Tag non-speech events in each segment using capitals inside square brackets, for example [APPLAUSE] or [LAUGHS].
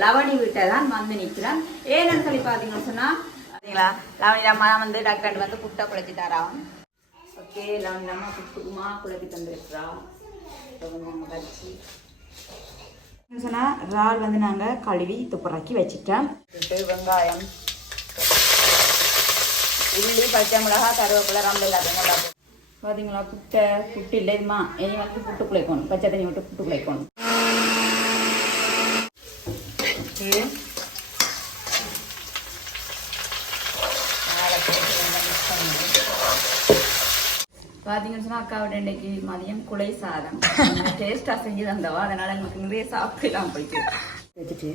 லவணி வீட்டை தான் வந்து நிற்கிறேன் ஏன்னு சொல்லி பார்த்தீங்கன்னு சொன்னா லவணி அம்மா வந்து டாக்டர் வந்து புட்டை குழச்சி தரான் ஓகே லவணி அம்மா புட்டுக்குமா குழச்சி தந்துருக்குறான் நம்ம சொன்னா இறால் வந்து நாங்கள் கழுவி துப்புராக்கி வச்சுட்டோம் வெங்காயம். உள்ளி பச்சை மிளகா கருவேப்பிலை ரொம்ப எல்லாத்தையும் நல்லா பார்த்தீங்களா புட்டை புட்டு இல்லைம்மா இனி வந்து புட்டு குழைக்கணும் பச்சை தண்ணி விட்டு புட்டு குழைக்கணும் ஓகே பார்த்தீங்கன்னு சொன்னா அக்காவோட இன்னைக்கு மதியம் குலை சாதம் டேஸ்டா செஞ்சு தந்தவா அதனால எனக்கு நிறைய சாப்பிடலாம் போயிட்டு வச்சுட்டு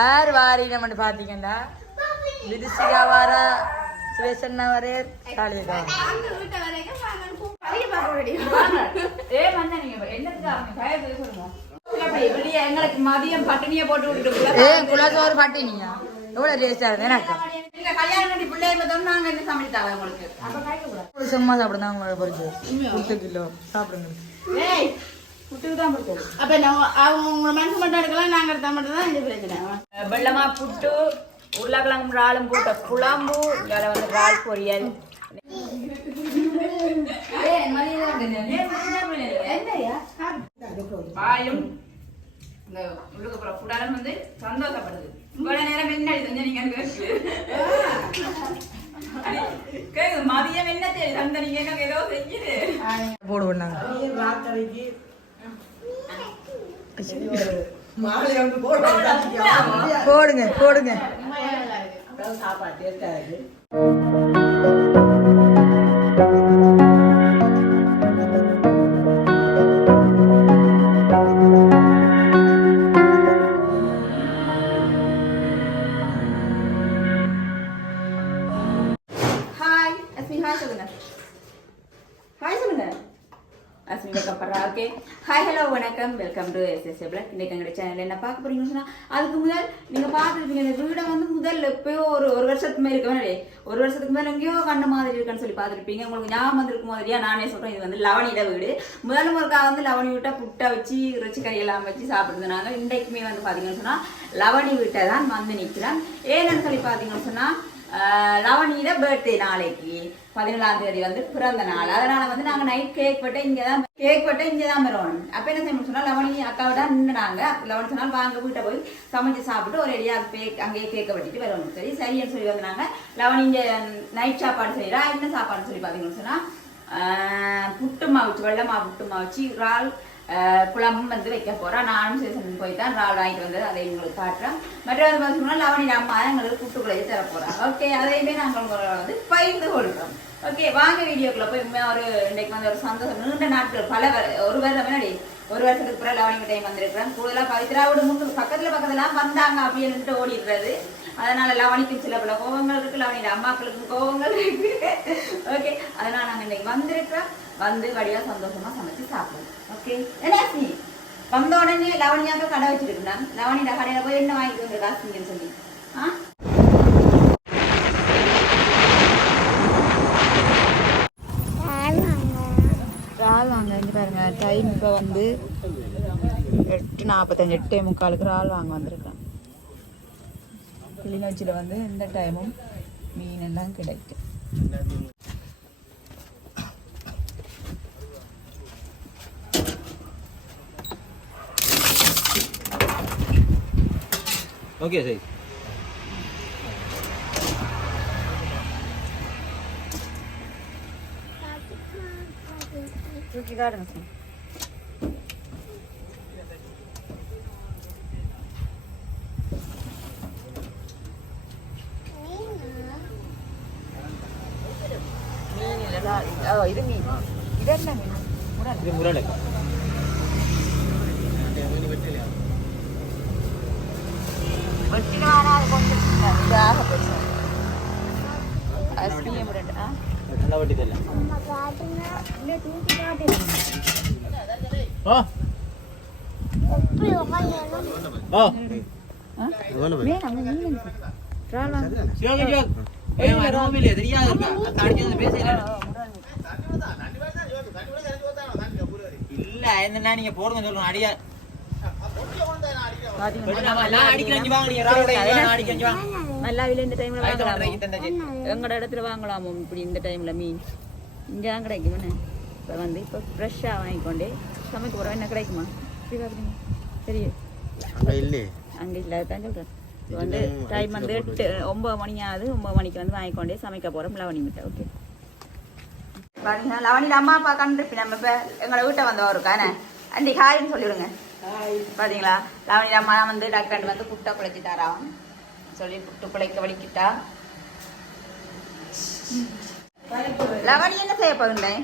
ஆறு வாரி நம்ம பார்த்தீங்கன்னா லிதிஷிகா வார காளியக்கா எங்களுக்கு மதியம் பட்டினியை போட்டு விட்டுட்டு ஏ குலசோறு பட்டினியா? எவ்வளோ டேஸ்டா இருக்கு எனக்கா? நீங்க கல்யாணம் கட்டி பிள்ளைய பார்த்தோம் நாங்க என்ன சமைச்சாங்க உங்களுக்கு? அப்ப காய்க்க கூடாது சும்மா சாப்பிடுங்க பொறிச்சு. கிலோ. சாப்பிடுங்க. அப்ப அவங்க மனசு மட்டும் எடுக்கலாம் நாங்க எடுத்தா மட்டும் தான் இந்த பிரச்சனை. வெள்ளமா புட்டு உருளைக்கிழங்கு இறாலும் போட்ட குழம்பு இதில் வந்து இறால் பொரியல். வாயும் இந்த உள்ளுக்கு போற குடலும் வந்து சந்தோஷப்படுது. இவ்வளவு நேரம் என்ன செஞ்ச நீங்க கேக்கு மதியம் என்ன தெரியும் அந்த நீங்க என்ன ஏதோ செஞ்சுது போடுவோம் நாங்கள் போடுங்க போடுங்க. ஹாய் வணக்கம். Welcome to S S blog இன்னைக்கு எங்களுடைய சேனல் என்ன பார்க்க போறீங்கன்னு சொன்னா அதுக்கு முதல் நீங்க பார்த்துருப்பீங்க இந்த வீடை வந்து முதல் எப்பயோ ஒரு ஒரு வருஷத்துக்கு மேலே இருக்கவே ஒரு வருஷத்துக்கு மேலே எங்கேயோ கண்ண மாதிரி இருக்குன்னு சொல்லி பார்த்துருப்பீங்க. உங்களுக்கு ஞாபகம் வந்திருக்கும் மாதிரியா? நானே சொல்றேன் இது வந்து லவணியிட வீடு. முதல் முறைக்கா வந்து லவணி விட்டா புட்டை வச்சு இறைச்சி கறியெல்லாம் வச்சு சாப்பிட்டுருந்தாங்க இன்றைக்குமே வந்து பார்த்தீங்கன்னு சொன்னா லவணி வீட்டை தான் வந்து நிற்கிறேன். ஏன்னு சொல்லி பார்த்தீங்கன்னு சொன்னா ஆஹ் பர்த்டே நாளைக்கு பதினேழாம் தேதி வந்து பிறந்த நாள். அதனால வந்து நாங்கள் நைட் கேக் போட்டு இங்கே தான் கேக் போட்டு இங்கே தான் வரணும் அப்போ என்ன செய்யணும் சொன்னா லவணி அக்காவோட நின்னுனாங்க. லவணி சொன்னால் வாங்க வீட்டை போய் சமைச்சு சாப்பிட்டு ஒரு ரெடியாக கேக் அங்கேயே கேக்கை வெட்டிட்டு வரணும் சரி சரின்னு சொல்லி வந்தாங்க. லவணி இங்கே நைட் சாப்பாடு செய்கிறா என்ன சாப்பாடுன்னு சொல்லி பார்த்தீங்கன்னு சொன்னால் ஆஹ் புட்டு வச்சு வெள்ளை மாவு புட்டு மாவு வச்சு இறால் குழம்பும் வந்து வைக்க போகிறோம் நானும் சீசன் போய் தான் இறால் வாங்கிட்டு வந்தது அதை உங்களுக்கு காட்டுறேன் மற்றது பார்த்தீங்கன்னா லவணி அம்மா எங்களுக்கு புட்டுக்குள்ளேயே தர போறாங்க ஓகே அதையுமே நாங்கள் உங்களை வந்து பகிர்ந்து கொள்கிறோம் ஓகே வாங்க வீடியோக்குள்ள போய் உண்மையாக ஒரு இன்றைக்கு வந்து ஒரு சந்தோஷம் நீண்ட நாட்கள் பல வரு- ஒரு வருடம் முன்னாடி ஒரு வருஷத்துக்கு பிறகு லவணி டைம் வந்திருக்கிறேன் கூடுதலாக பவித்ராவோட முன்னு பக்கத்தில் பக்கத்துலாம் வந்தாங்க அப்படின்னு ஓடிடுறது அதனால லவணிக்கும் சில பல கோபங்கள் இருக்கு லவணியோட அம்மாக்களுக்கும் கோபங்கள் இருக்கு ஓகே அதனால் நாங்கள் இன்னைக்கு வந்திருக்கிறோம் வந்து வழியா சந்தோஷமா சமைச்சு சாப்பிடுவோம் ஓகே நீ வந்த உடனே லவணியாக கடை வச்சிருக்கேன் லவணியோட கடையில போய் என்ன வாங்கிட்டு வந்து காசுங்கன்னு சொல்லி. ஆ? இறால் வாங்க. இங்கே பாருங்க டைம் இப்போ வந்து எட்டு நாற்பத்தஞ்சு எட்டே முக்காலுக்கு இறால் வாங்க வந்திருக்கேன். கிளிநொச்சியில் வந்து இந்த டைமும் மீன் எல்லாம் கிடைக்கும். ஓகே சரி தூக்கி காடுங்க சார் மீன் இல்லைடா ஓ இது மீன் இது என்ன மீன் முரல் இது முரளை வெட்டினானா அது கொஞ்சம் இதாக அஸ்மியம் ரெண்டு ஆ நல்லா இல்லை தூக்கி ஆ ஆ வாங்க ஜோக் ஏய் தெரியாது பேசல இல்ல என்ன நீங்க போடுங்க சொல்லுங்க அடியா நான் அடிக்கிறேன் வாங்க நீங்க ராவோட நான் அடிக்கிறேன் வாங்க மல்லாவில இந்த டைம்ல வாங்கலாமோ எங்களோட இடத்துல வாங்கலாமோ இப்படி இந்த டைம்ல மீன் இங்கே தான் கிடைக்கும் இப்போ வந்து இப்போ ஃப்ரெஷ்ஷாக வாங்கிக்கொண்டு சமைக்க போகிறோம் என்ன கிடைக்குமா இப்படி பார்க்குறீங்க சரி அங்கே இல்லாதான் சொல்கிறேன் வந்து டைம் வந்து எட்டு ஒம்பது மணி ஆகுது ஒம்பது மணிக்கு வந்து வாங்கிக்கொண்டே சமைக்க போகிறோம் லவணி மிட்டை ஓகே பாருங்க லவணியில் அம்மா அப்பா கண்டிருப்பி நம்ம இப்போ எங்களை வீட்டை வந்து வருக்கானே அண்டி ஹாய்னு சொல்லிவிடுங்க. பாத்தீங்களா? லவணியில் அம்மா வந்து டக்கண்டு வந்து புட்டை குழைச்சி தரான் சொல்லி புட்டு குழைக்க வலிக்கிட்டா. லவணி என்ன செய்ய போகிறேன்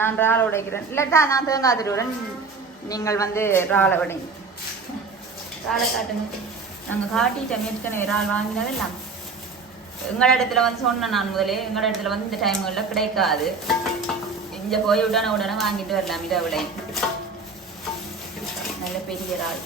நான் இறால் உடைக்கிறேன். இல்லாட்டா நான் தேங்காய் திருவுடன் நீங்கள் வந்து இறாலை உடைங்க. இறாலை காட்டுங்க. நாங்கள் காட்டிட்டோம். ஏற்கனவே இறால் வாங்கினது இல்லாமல் எங்கள இடத்துல வந்து சொன்னேன் நான் முதலே. எங்கள இடத்துல வந்து இந்த டைம்களில் கிடைக்காது. இந்த போய் உடனே உடனே வாங்கிட்டு வரலாம் இதை விட நல்ல பெரிய ஆள்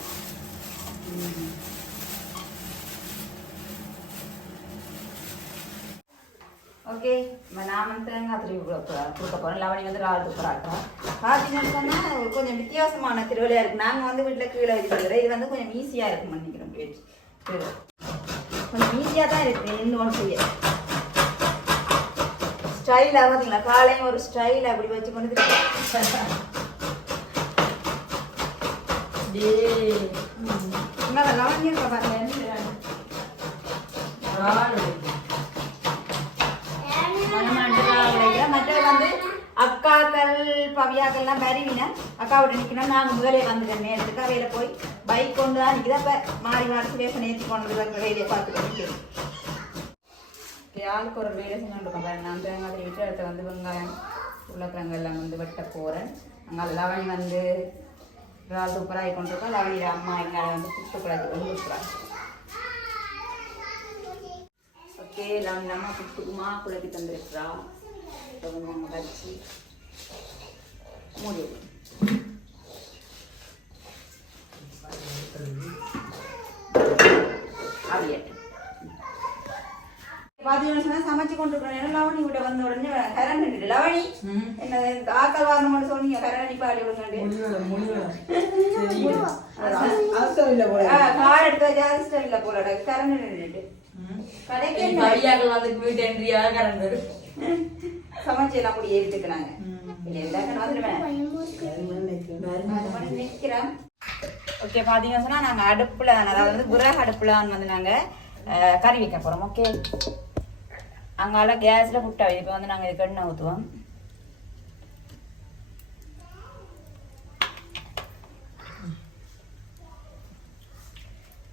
ஓகே நான் வந்து தேங்காய் திருவி கொடுக்க போகிறேன் லவணி வந்து இறால் துப்புறாக்கா பார்த்தீங்கன்னு சொன்னால் கொஞ்சம் வித்தியாசமான திருவிழா இருக்குது நாங்கள் வந்து வீட்டில் கீழே வச்சுக்கிறோம் இது வந்து கொஞ்சம் ஈஸியாக இருக்குன்னு நினைக்கிறோம் பேச்சு கொஞ்சம் ஈஸியாக தான் இருக்கு இன்னொன்று செய்ய ஸ்டைலாக பார்த்தீங்களா காலையும் ஒரு ஸ்டைல் அப்படி வச்சு கொண்டு மற்றது வந்து அக்காக்கள் பவியாக்கள்லாம் வருவினா அக்காவோட நிற்கணும். நாங்கள் முதலே வந்துட்டோம் நேரத்துக்கு. அவையில போய் பைக் கொண்டு தான் நிற்கிது அப்போ மாறி மாறி சுரேஷன் ஏற்றி கொண்டு வந்து வேலையை பார்த்துட்டு யாருக்கு ஒரு வேலை செஞ்சுட்டு பாருங்க நான் தேங்காய் விட்டு அடுத்து வந்து வெங்காயம் உருளைக்கிழங்கு எல்லாம் வந்து வெட்ட போகிறேன் அங்கே லவணி வந்து இறால் சூப்பராக கொண்டிருக்கோம் லவணியில் அம்மா எங்களை வந்து புட்டு குழந்தை கொண்டு ஓகே லவணி அம்மா புட்டுக்குமா குழப்பி தந்திருக்கிறா இப்போ நம்ம வச்சு மூடி வைக்கணும். அவியட்டும் பாத்தீங்கன்னா சொன்னா சமைச்சு கொண்டு இருக்கிற நேரம் லவணி விட வந்த உடனே கரண்ட் நின்று லவணி என்ன ஆக்கள் வரணும்னு சொன்னீங்க கரண்ட் நிப்பாடி விடுங்க கார் எடுத்து ஜாஸ்தி இல்ல போல கரண்ட் நின்றுட்டு கடைக்கு என்ன? சமைச்சு எல்லாம் கூட ஏறிட்டுக்கிறாங்க இல்ல எல்லாரும் வந்துடுவேன் நிக்கிறேன் ஓகே பாத்தீங்கன்னா சொன்னா நாங்க அடுப்புல அதாவது வந்து விறகு அடுப்புல வந்து நாங்க கறி வைக்க போறோம் ஓகே அங்கால கேஸ்ல புட்டா இப்போ வந்து நாங்க இதுக்கு எண்ணெய் ஊத்துவோம்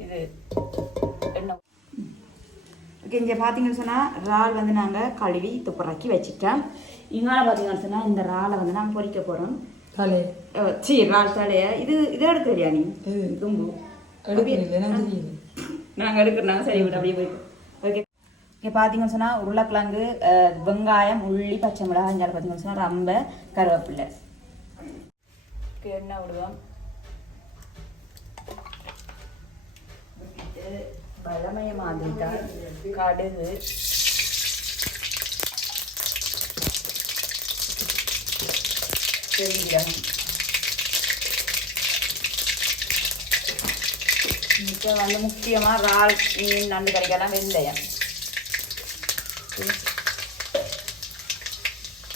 இது எண்ணெய் ஓகே இங்கே பார்த்தீங்கன்னு சொன்னால் இறால் வந்து நாங்கள் கழுவி துப்புரக்கி வச்சுட்டோம் இங்கால பார்த்தீங்கன்னு சொன்னால் இந்த இறாலை வந்து நாங்கள் பொரிக்க போகிறோம் தலை சி இறால் தலையை இது இதை எடுக்கலையா நீ? தும்பு நாங்கள் எடுக்கிறோம் சரி விட்டு அப்படியே போயிட்டு இங்கே பார்த்தீங்கன்னு சொன்னால் உருளைக்கிழங்கு வெங்காயம் உள்ளி பச்சை மிளகாய் இங்கே பார்த்தீங்கன்னு சொன்னால் ரொம்ப கருவேப்பில்லை எண்ணெய் விடுவோம். விட்டுட்டு பழமைய மாதிரி தான். கடுகு. பெருஞ்சீரகம் இப்போ வந்து முக்கியமாக இறால் மீன் நண்டு கறிக்கெல்லாம் வெந்தயம்.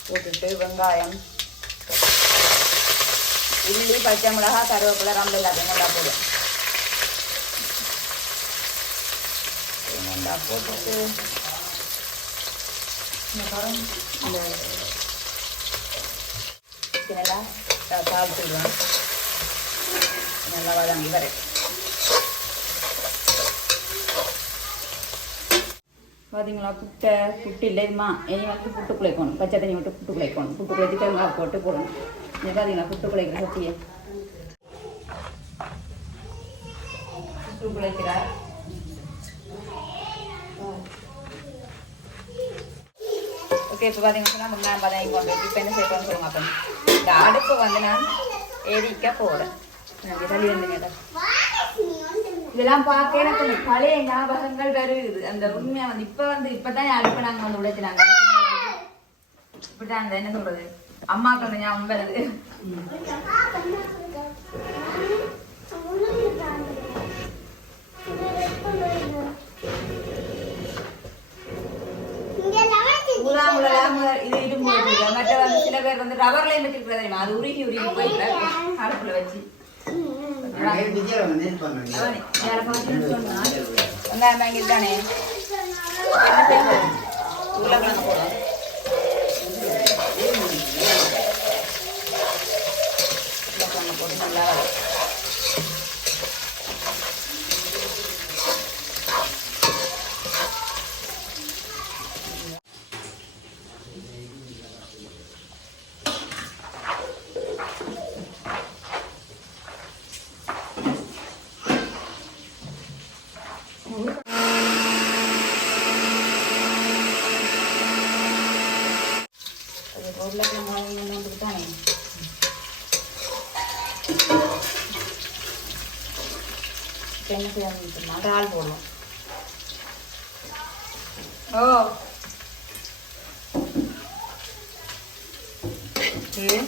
போட்டுட்டு வெங்காயம். உள்ளி பச்சை மிளகா கருவேப்பிலை ரம்பு எல்லாத்தையும் கொண்டா போடும் கொண்டா போட்டுட்டு இந்த பழம் தாழ்த்துடுவேன் நல்லா வதங்கி வரேன் பார்த்தீங்களா புட்டை புட்டு இல்லைம்மா இனி வந்து புட்டு குழைக்கணும் பச்சை தண்ணி விட்டு புட்டு குழைக்கணும் புட்டு குழைச்சி தேங்காய் போட்டு போடணும். இது பார்த்தீங்களா புட்டு குழைக்கிற சத்தியை புட்டு குழைக்கிறார் ஓகே இப்போ பார்த்தீங்கன்னா வெங்காயம் பதவி கொண்டு இப்போ என்ன செய்யணும்னு சொல்லுங்க அப்போ. இந்த அடுப்பு வந்து நான் எரிக்க போகிறேன் நான் தள்ளி வந்து மேடம் இதெல்லாம் பார்க்க எனக்கு அந்த பழைய ஞாபகங்கள் வருது அந்த உண்மையா வந்து இப்ப வந்து இப்பதான் இப்ப நாங்க வந்து உழைச்சினாங்க இப்படிதான் அந்த என்ன சொல்றது? அம்மாக்கு வந்து ஞாபகம் வருது. இது இது மற்ற வந்து சில பேர் வந்து ரவர்லயும் வச்சிருக்கிறதா அது உருகி உருகி போய் அடுப்புல வச்சு அவனே, யாரை பார்த்துன்னு சொன்னா, வெங்காயம் வாங்கிட்டு தானே என்ன செய்வது உருளைக்கிழங்கு போடும் உருளைக்கிழங்கு போட்டு நல்லா வதக்கு. அது உருளைக்கிழங்கு வாங்கிட்டு தானே இப்ப என்ன செய்யணும் டால் போடுவோம் ஓ. இது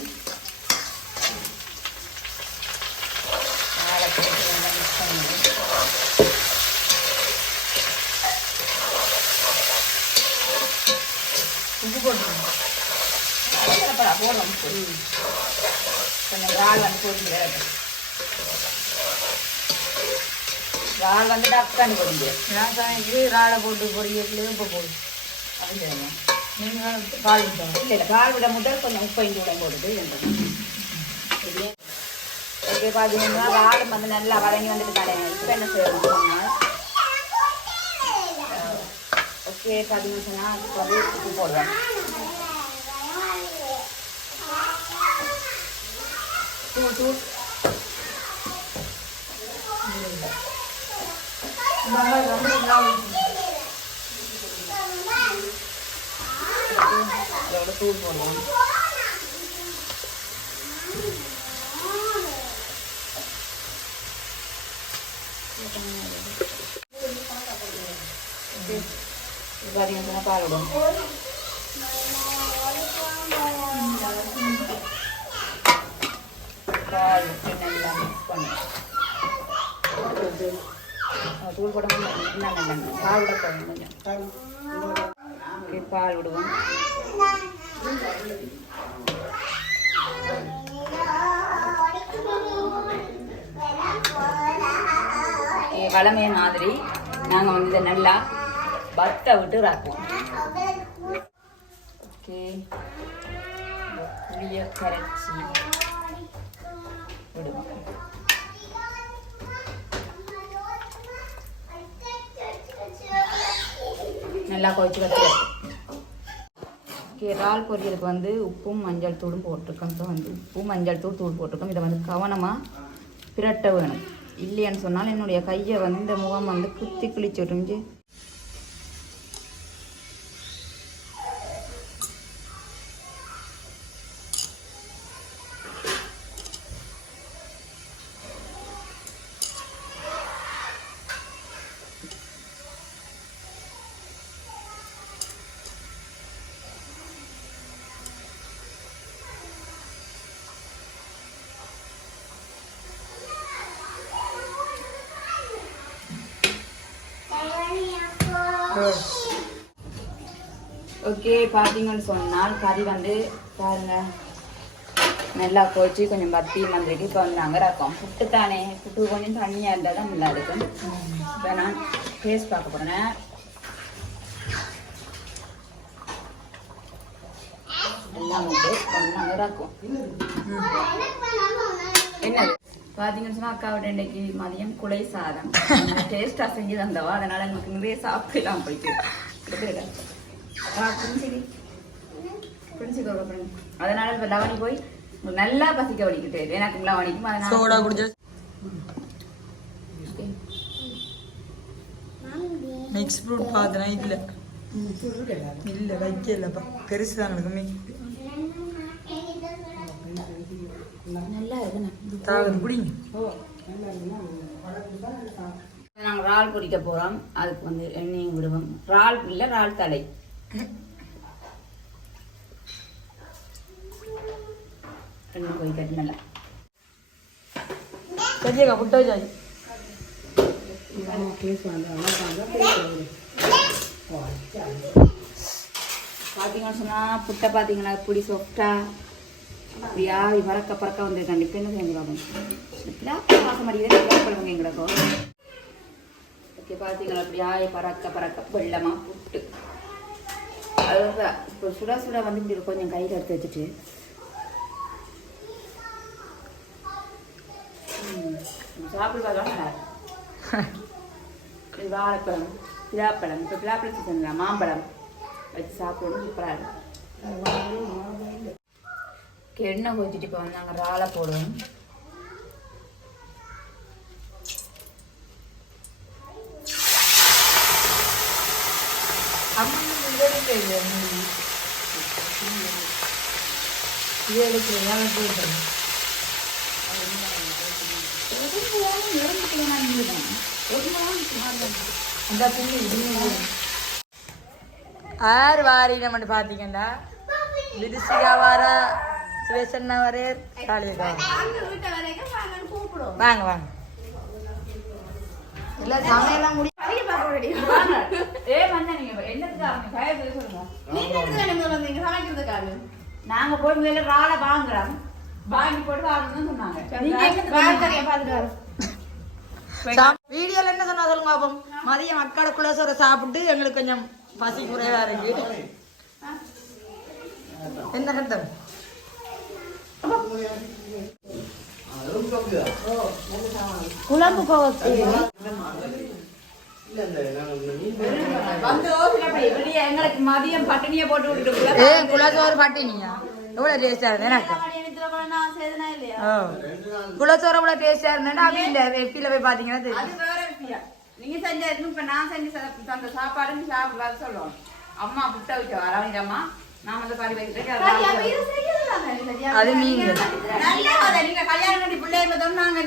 உப்பு போட்டுக்கணும். போடணும். கொஞ்சம் கால் வந்து போட்டு இறால் வந்து பொரிஞ்சு நான் சமைக்கு இறாலை போட்டு பொரியல் உப்பு போடு. அது நீங்கள் பால் விட்டோம் இல்லை இல்லை பால் விட முதல் கொஞ்சம் உப்பு இஞ்சி விட போடுது ஓகே பார்த்தீங்கன்னா இறால் வந்து நல்லா வதங்கி வந்துட்டு தானே இப்போ என்ன செய்யணும் ஓகே பார்த்தீங்கன்னு இப்போ வந்து உப்பு போடுவேன் தூள் தூள். இதோட தூள் போடுவோம் இது பார்த்தீங்கன்னு சொன்னால் பால் விடும் பால் விட்டு நல்லா மிக்ஸ் பண்ணு ஆ, தூள் போட இன்னும் நல்லா பால் விட போடணும் கொஞ்சம். ஓகே பால் விடுவோம். ஓகே வளமைய மாதிரி நாங்கள் வந்து இதை நல்லா பத்தை விட்டு ராக்குவோம் ஓகே. புளிய கரைச்சி விடுவோம் நல்லா கொதிச்சு வச்சுருக்கேன் இறால் பொரியலுக்கு வந்து உப்பும் மஞ்சள் தூளும் போட்டிருக்கோம் இப்போ வந்து உப்பு மஞ்சள் தூள் தூள் போட்டிருக்கோம். இதை வந்து கவனமாக பிரட்ட வேணும். இல்லைன்னு சொன்னால் என்னுடைய கையை வந்து இந்த முகம் வந்து குத்தி கிழிச்சு ஓகே பார்த்தீங்கன்னு சொன்னால் கறி வந்து பாருங்க. நல்லா போச்சு கொஞ்சம் பத்தி வந்துருக்கு. இப்போ வந்து நாங்கள் இருக்கோம் புட்டு தானே. புட்டு கொஞ்சம் தண்ணியாக இருந்தால் தான் நல்லா இருக்கும். இப்போ நான் டேஸ்ட் பார்க்க போகிறேன் எல்லாம் வந்து கொஞ்சம் நாங்கள் என்ன என்னது? பார்த்தீங்கன்னு சொன்னால் அக்காவோட இன்னைக்கு மதியம் குலை சாதம். [LAUGHS] டேஸ்ட்டாக செஞ்சு தந்தவா. அதனால எங்களுக்கு நிறைய சாப்பிடலாம் போயிட்டு. புரிஞ்சுக்கோ. அதனால இப்ப லவணி போய் நல்லா பசிக்க வலிக்கிட்டு எனக்கு லவணிக்கும் அதனால சோடா குடிச்சா. Okay. நெக்ஸ்ட் ஃப்ரூட் பார்த்தனா இல்ல. இல்ல வைக்கலப்பா. பெருசு தான் இருக்குமே நல்லா இருக்குண்ணே நாங்கள் இறால் பொரிக்க போகிறோம் அதுக்கு வந்து எண்ணெயும் விடுவோம். இறால் இல்லை இறால் தலை எண்ணெய் பொரிக்கட்டு நல்லா. சரியாக்கா புட்டா ஜாய் பார்த்தீங்கன்னு சொன்னால் புட்டை பார்த்தீங்கன்னா புடி சொஃப்டா அப்படியா? பறக்க பறக்க வந்து கண்டிப்பாக என்ன செஞ்சுருவாங்க பிளாப்பழம் பார்க்க மாட்டேங்குது. எங்களுக்கு எங்களுக்கும் ஓகே பார்த்தீங்களா? அப்படியா? பறக்க பறக்க வெள்ளமா புட்டு. அதுதான் இப்போ சுட சுட வந்து இப்படி கொஞ்சம் கையில் எடுத்து வச்சுட்டு. சாப்பிடுவாங்க இது வாழைப்பழம் பிலாப்பழம். இப்போ பிலாப்பழம் சீசன் மாம்பழம். வச்சு சாப்பிடணும். சூப்பராக இருக்கும். எண்ணெய் கொதிச்சுட்டு இப்போ வந்து நாங்கள் ராலை போடுவோம். இது எடுக்கிறேன் ஏன் போட்டேன் அந்த புள்ளி ஆறு வாரி நம்ம பார்த்தீங்கன்னா விதுசிகா வாரா. சுரேஷன்னா வரேர் காளியக்கா வாங்க வாங்க. எல்லாம் சமையலாம் முடி அதிக பார்க்க முடியும் ஏ மண்ணா நீங்க. என்னத்துக்கு அவங்க கயர் பேச சொல்லுங்க. நீங்க எதுக்கு வேணும் வந்தீங்க சமைக்கிறதுக்காக நாங்க போய் மேல ராலை வாங்குறோம். வாங்கி போட்டு வாங்கணும்னு சொன்னாங்க. நீங்க வரோம் வீடியோல என்ன சொன்னா சொல்லுங்க பாப்போம். மதியம் அக்காட குலசோரை சாப்பிட்டு எங்களுக்கு கொஞ்சம் பசி குறைவா இருக்கு. என்ன கட்டம் குழம்பு எங்களுக்கு மதியம் பட்டினியை போட்டு விட்டுட்டு ஏ குலசோறு பாட்டினியா? எவ்வளவு டேஸ்டா இருந்தேன் எனக்கு குலசோறு எவ்வளவு டேஸ்டா இருந்தேன்னா வீட்டுல வெப்பில போய் பாத்தீங்கன்னா தெரியும். அது நீங்க செஞ்ச இப்ப நான் செஞ்சு தந்த சாப்பாடு சாப்பிட சொல்லுவோம். அம்மா புட்ட வச்சு அரவிந்தம்மா அப்ப அது நீங்க. நீங்க கல்யாணம் கட்டி பிள்ளைய பார்த்தோம் நாங்க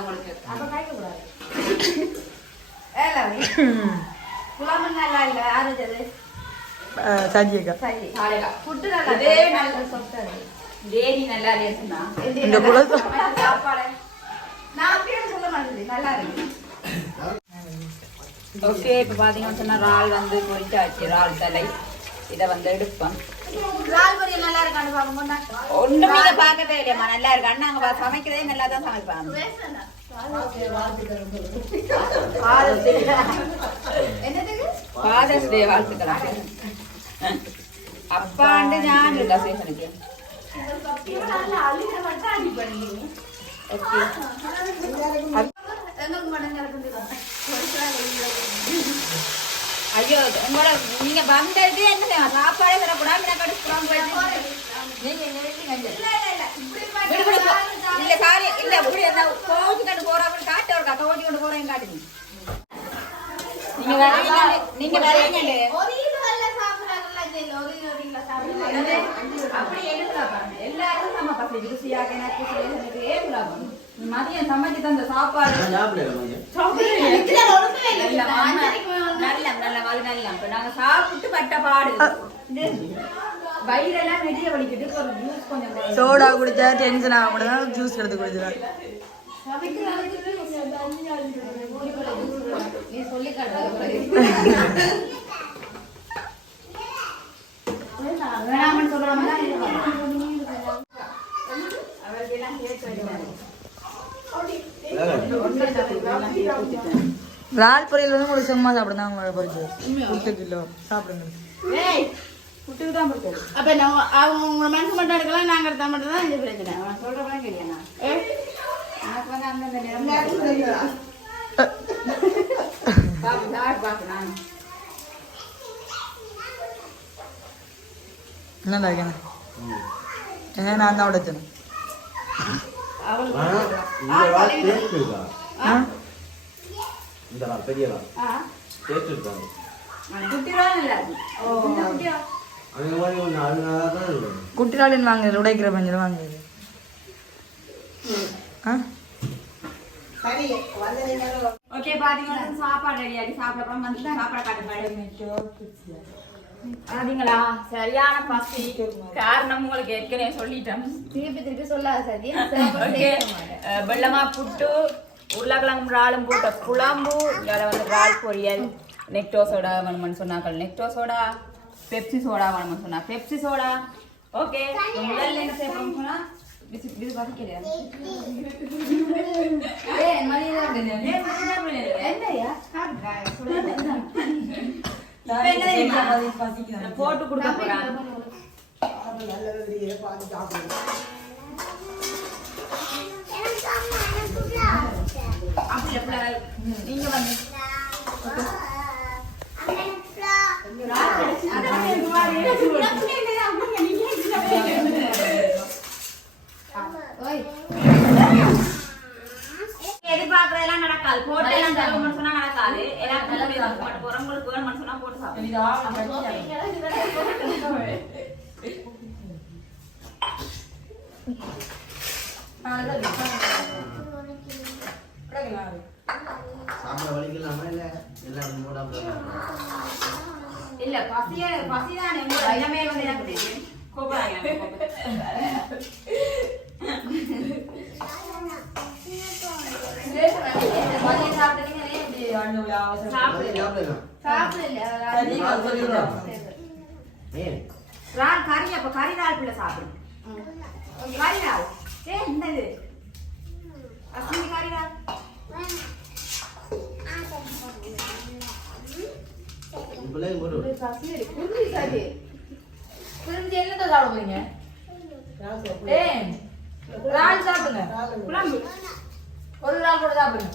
உங்களுக்கு. அப்ப கூடாது குழம்பு நல்லா இல்ல இந்த சமைச்ச ஓகே இப்போ பார்த்தீங்கன்னு சொன்னா இறால் வந்து பொரிச்சாச்சு இறால் தலை. இதை வந்து எடுப்போம். ஒன்றும் நீங்க பார்க்க தேவையில்லையம்மா நல்லா இருக்கு. பா- சமைக்கிறதே நல்லா தான் சமைப்பாங்க. ஃபாதர்ஸ் டே அப்பாண்டு ஞான் இருக்கா சேஷனுக்கு ஓகே ஐயோ உங்களோட நீங்க வந்தது என்ன? சாப்பாடே தரக்கூடாது. இல்ல காரி இல்ல இப்படி அந்த கோவிச்சு கொண்டு போறாங்க காட்டு ஒரு கோவிச்சு கொண்டு போறேன் காட்டுங்க. நீங்க வரீங்க நீங்க வரீங்க அப்படி எல்லாரும் நம்ம ருசியாக எனக்கு ஏன் லாபம்? மதியம் சமைச்சு தந்த சாப்பாடு. நாங்க சாப்பிட்டு பட்ட பாடு. வயிறெல்லாம் வெளிய வலிக்கிட்டு ஒரு ஜூஸ் கொஞ்சம். சோடா குடிச்சா டென்ஷன் ஆக முடியாது. ஜூஸ் எடுத்து குடிச்சிடும் நீ சொல்லி காட்டு வேணாமன்னு சொல்றாங்கன்னா இறால் பொரியல் வந்து உங்களுக்கு சும்மா சாப்பிடுங்க உங்களோட பொரிச்சு புட்டு கிலோ சாப்பிடுங்க அப்ப நம்ம அவங்க மனசு மட்டும் எடுக்கலாம் நாங்க எடுத்தா மட்டும் தான் இந்த பிரச்சனை. அவன் எனக்கு வந்து அந்தந்த நேரம் இருக்கேன் ஏன் நான். தான் உடைச்சேன் ஆ? இந்த பெரிய டேஸ்ட் இருக்காது இருக்கும் குட்டிராளின் வாங்குறது உடைக்கிற பஞ்சம் வாங்குறது ஓகே பாத்தீங்கன்னா சாப்பாடு ரெடி ஆகி சாப்பிடப்பறம் வந்து சாப்பாடு காட்டுங்க பாத்தீங்களா? சரியான பசி. காரணம் உங்களுக்கு ஏற்கனவே சொல்லிட்டேன். திருப்பி திருப்பி சொல்லாத சதி ஓகே வெள்ளமா புட்டு உருளைக்கிழங்கு இறாலும் போட்ட குழம்பு. இதில் வந்து இறால் பொரியல். நெக்டோ சோடா வேணும்னு சொன்னாக்கள். நெக்டோ சோடா பெப்சி சோடா வேணும்னு சொன்னா. Pepsi soda. ஓகே. முதல்ல என்ன செய்ய போறோம்னு சொன்னா பிசி பிசி வதக்கலையா நீங்க வந்து எதிர்பார்க்கறதெல்லாம் நடக்காது. போட்டு எல்லாம் தருவோம்னு சொன்னா நடக்காது. மட்டும் போறவங்களுக்கு வேணும்னு சொன்னா போட்டு சாப்பிடுவோம். சாப்பிட வலிக்கலாமா இல்ல? எல்லாரும் போடாம இல்ல பசிய பசிதான் எல்லாமே வந்து எனக்கு தெரியும் கோபம் கறி அப்ப கறி பிள்ளை கறி ஏ என்னது? அஸ்வினி கறி புரிஞ்சு என்னத்தை சாப்பிட போறீங்க இறால் சாப்பிடுங்க குழம்பு ஒரு நாள் கூட சாப்பிடுங்க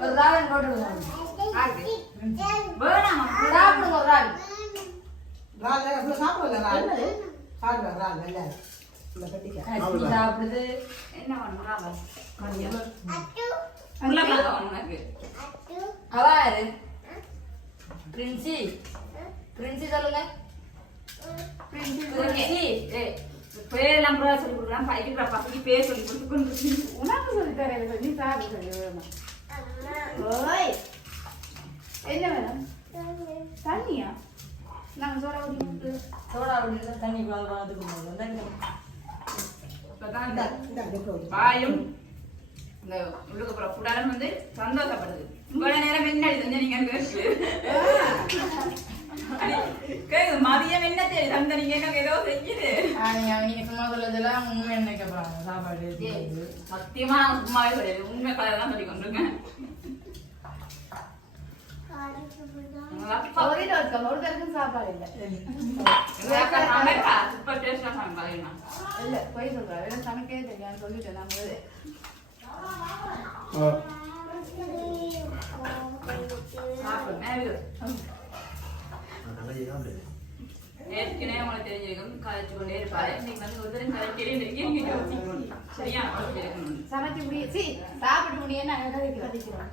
ஒரு ராவன் போட்டு வேணாமா சாப்பிடுங்க ஒரு ராவன் சாப்பிடுது. என்ன பண்ணுறா ராவல் கறியா உருளைக்கிழங்கு உனக்கு. அவ யாரு? பிரின்சி. பிரின்சி சொல்லுங்க. பிரின்சி ஏய், பேரெல்லாம் கூட சொல்லி கொடுக்கலாம். படிக்கிற பசங்க பேர் சொல்லி கொடுத்து உனக்கு சொல்லி தரேன் சாப்பிட சொல்லி வேணும். ஓய். என்ன வேணும்? தண்ணியா? நாங்க சோடா ஊற்றி சோடா அப்படின்னு தண்ணி போதும் இந்த பாயும். இந்த உள்ளுக்கு அப்புறம் புடாரம் வந்து சந்தோஷப்படுது. இவ்வளவு நேரம் என்ன அடிச்சு நீங்க கேக்குது கேக்குது மதியம் என்ன தெரியுது அந்த நீங்க என்ன ஏதோ செஞ்சுது நீங்க சும்மா சொல்லதெல்லாம் உண்மை போறாங்க சாப்பாடு சத்தியமா சும்மாவே கிடையாது உண்மை கதை தான் சொல்லி கொண்டிருக்கேன். ஏற்கனவே உங்களுக்கு தெரிஞ்சிருக்கும் கதைச்சு கொண்டே இருப்பாரு இன்னைக்கு வந்து ஒரு கதைக்கிறே இருக்கீங்க சரியா சமைச்சு சாப்பிட்டு முடியும் கதைக்கிறோம்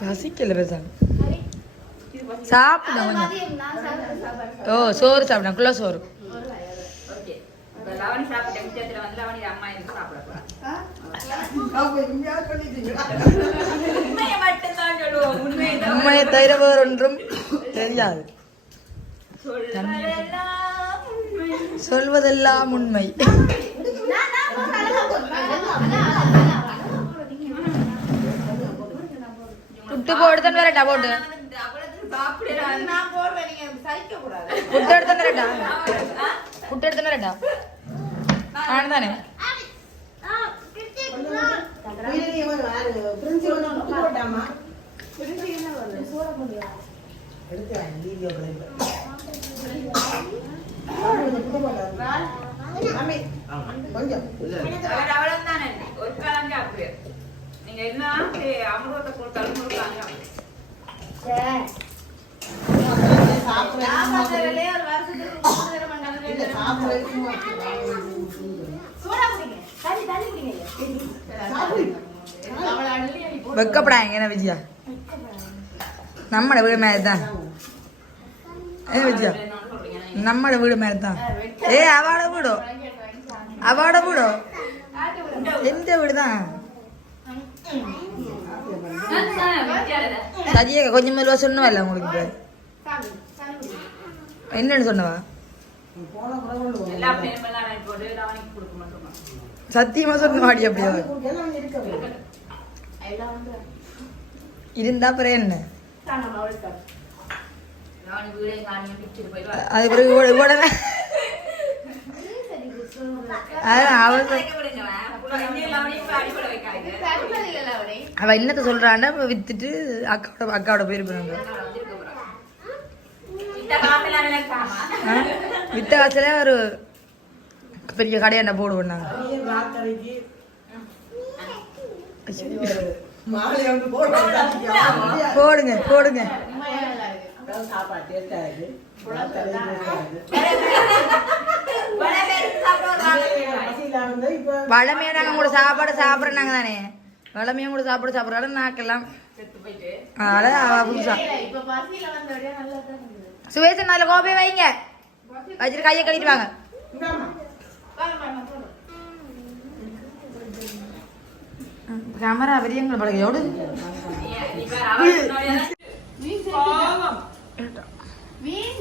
பசிக்கல பேசாம சரி. சாப்பிட அது கொஞ்சம் மதியம் நான் சாப்பிடுற சாப்பாடு ஓ சோறு சாப்பிட குள்ள சோறு ஒரு வயது. ஓகே இப்ப லவணி சாப்பிட்ட மிச்சத்துல வந்து லவணி அம்மா இருந்து சாப்பிட போறா ஆ? உண்மையை தவிர வேறு ஒன்றும் தெரியாது சொல்வதெல்லாம் உண்மை. புட்டு போடுதான் வரட்டா போட்டு. புட்டு எடுத்து வரட்டா. புட்டு எடுத்து வரட்டா. நான் தானே? கொஞ்சம் அவ்வளவுதானே ஒரு காலம் சாப்பிடு நீங்க எல்லாம் அமிர்தத்தை கொடுத்தாலும் ஒரு காலம் வெக்கப்படாங்க என்ன விஜயா? நம்மட வீடு மேலே தான் ஏ விஜயா? நம்மட வீடு மேலே தான் ஏ அவாட வீடோ? அவாட வீடோ? எந்த வீடு தான் சரியா கொஞ்சம் மெதுவா சொன்னவல்ல உங்களுக்கு என்னன்னு சொன்னவா? சத்தியமா சொன்ன கொண்டு அப்படியே எல்லாம் இருக்கவே. எல்லாம் வந்து இருந்தா அப்புறம் என்ன. அது பிறகு உட- உடனே. அவ என்னத்த சொல்றான்னா வித்துட்டு அக்காவோட அக்காவோட போயிருப்பாங்க. வித்த காசுல ஒரு பெரிய கடையாண்ட போடுவோம் நாங்க நீ ராத்திரிக்கு மாலை வந்து போட்டு முடியாது. போடுங்க போடுங்க வளமையா நாங்க கூட சாப்பாடு சாப்பிடுறாங்க தானே. வளமையா கூட சாப்பாடு சாப்பிடுறாங்க நாக்கெல்லாம். சுவேசன் அதுல கோப்பை வைங்க. வச்சுட்டு கையை கழுவிட்டு வாங்க. இந்தாம்மா. வாங்க, வாங்க, போடுறோம். கேமரா பெரியவங்களை பழக எவ்வளவு நீ- நீ வேற அவளுக்கு முன்னாடியே மீன் செத்துட்டா. கோவம். மீன்,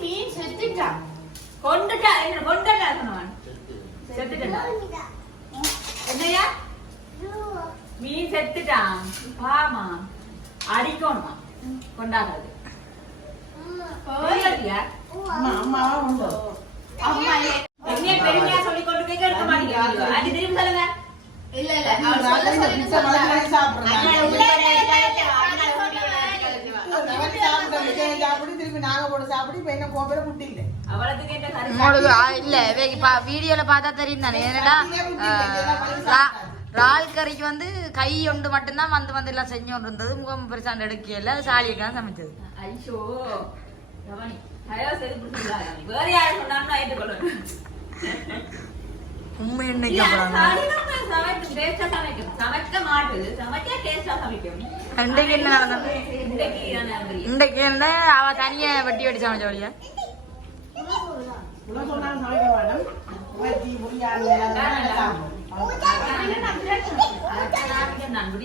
இல்ல, இல்ல, அவள் சொல்ல ராத்திரி இந்த சொல்லிட்டு பிச்சை சொல்றா. மலைக்கு சாப்பிடுறாங்க. இல்ல, இல்ல, இல்ல, இல்ல, இல்ல, அவள் சொன்னவன் கிளம்பி வா. அவன் சாப்பிட்ட பிச்சையை சாப்பிட்டு திருப்பி நாங்க போட்டு சாப்பிட்டு இப்ப என்ன கோப்பையில புட்டி இல்லை. அவளுக்கு கேட்ட கருத்து உங்களுக்கு ஆ, இல்ல. வே- பா- வீடியோல பார்த்தா தெரியும் தானே. ஏன்னா ரால் கறிக்கு வந்து கை ஒன்று மட்டும்தான் வந்து வந்து எல்லாம் செஞ்சு கொண்டு இருந்தது. முகம் பெருசாண்டு எடுக்கல சமைச்சது. ஐயோ செய்து இப்படி சொல்லாத. வேற யாரும் சொன்னாலும். உண்மை என்ன இல்ல, அது கேட்கறாங்க சாலிதான் நான் சமைக்கும், taste ஆ சமைக்கும். சமைக்க மாட்டுது, சமைச்சா taste ஆ சமைக்கும். இன்றைக்கு என்ன நடந்தது? இன்றைக்கு என்ன அவ தனியா வெட்டி வெட்டி சமைச்ச வழியா. நல்லா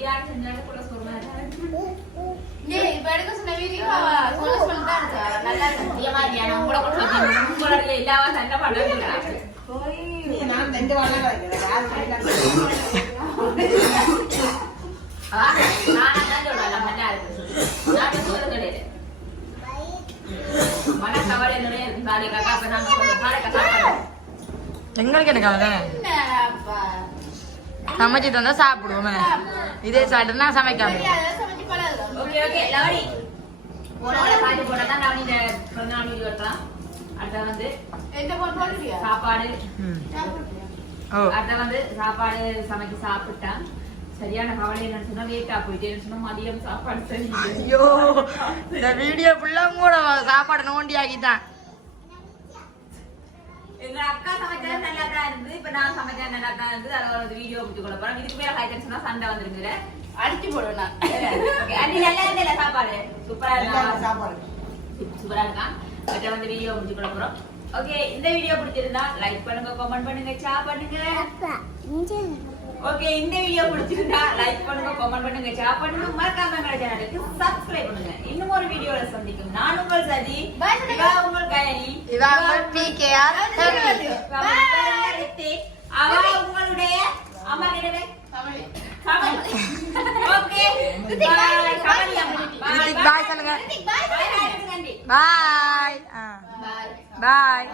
எங்களுக்கு என்ன அப்பா? சமைச்சு தந்தா சாப்பிடுவோமே. இதே சாப்பிட்டு நான் சமைக்காம? சாப்பாடு. அடுத்த வந்து சாப்பாடு சமைச்சு சாப்பிட்டான். சரியான கவலை என்னன்னு சொன்னா லேட்டா போயிட்டேன்னு சொன்னா மதியம் சாப்பாடு சரி ஐயோ இந்த வீடியோ ஃபுல்லா கூட சாப்பாடு நோண்டி ஆக்கிட்டான். எங்க அக்கா சமைச்சது நல்லா தான் இருந்து இப்ப நான் சமைச்சது நல்லா தான் இருந்து அதை ஒரு வீடியோ முடிச்சு கொள்ள போறேன். இதுக்கு மேல ஹைட்டன் சொன்னா சண்டை வந்துருக்குற அடிச்சு போடுவேன் நான். நல்லா சாப்பாடு? சூப்பரா இருக்கா? சாப்பாடு. சூப்பரா இருக்கான் அடுத்த வந்து வீடியோ முடிச்சு கொள்ள போறோம். ஓகே இந்த வீடியோ பிடிச்சிருந்தா லைக் பண்ணுங்க கமெண்ட் பண்ணுங்க ஷேர் பண்ணுங்க ஓகே இந்த வீடியோ பிடிச்சிருந்தா லைக் பண்ணுங்க கமெண்ட் பண்ணுங்க ஷேர் பண்ணுங்க மறக்காம எங்க சேனலுக்கு சப்ஸ்கிரைப் பண்ணுங்க இன்னும் ஒரு வீடியோல சந்திக்கும் நான் உங்கள் சதி. இவா உங்கள் கயனி இவா உங்கள் ரித்திக். அவ உங்களுடைய அம்மா கிட்டவே தமிழ். பாய் சொல்லுங்க. பாய் பாய் பாய்.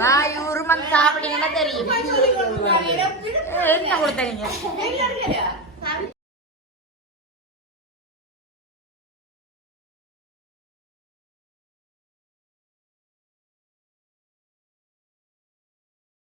வாய் உருமன் சாப்பிட்டீங்கன்னா தெரியும். என்ன கொடுத்தீங்க?